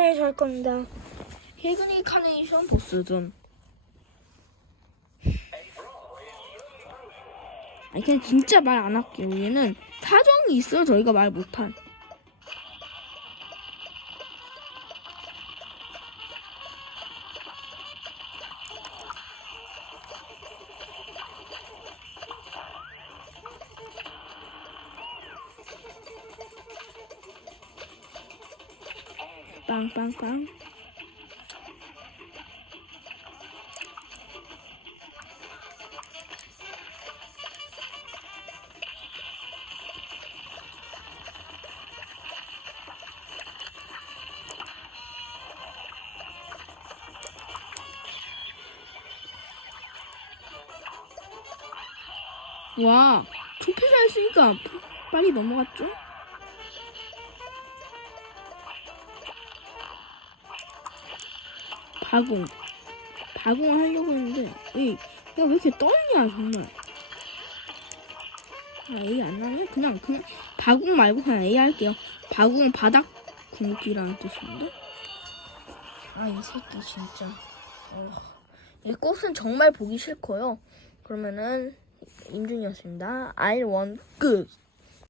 편에서 할 겁니다. 해근이 카네이션 보스전. 아니 그냥 진짜 말 안 할게요. 얘는 사정이 있어 저희가 말 못한. 빵빵빵. 와, 투표를 했으니까 빨리 넘어갔죠? 바공. 바공을 하려고 했는데, 이, 야, 왜 이렇게 떨냐, 정말. 아, A 안 나네? 그냥, 그냥, 바공 말고 그냥 A 할게요. 바공은 바닥 궁극기라는 뜻인데? 아, 이 새끼, 진짜. 어, 이 꽃은 정말 보기 싫고요. 그러면은, 임준이었습니다. I want good.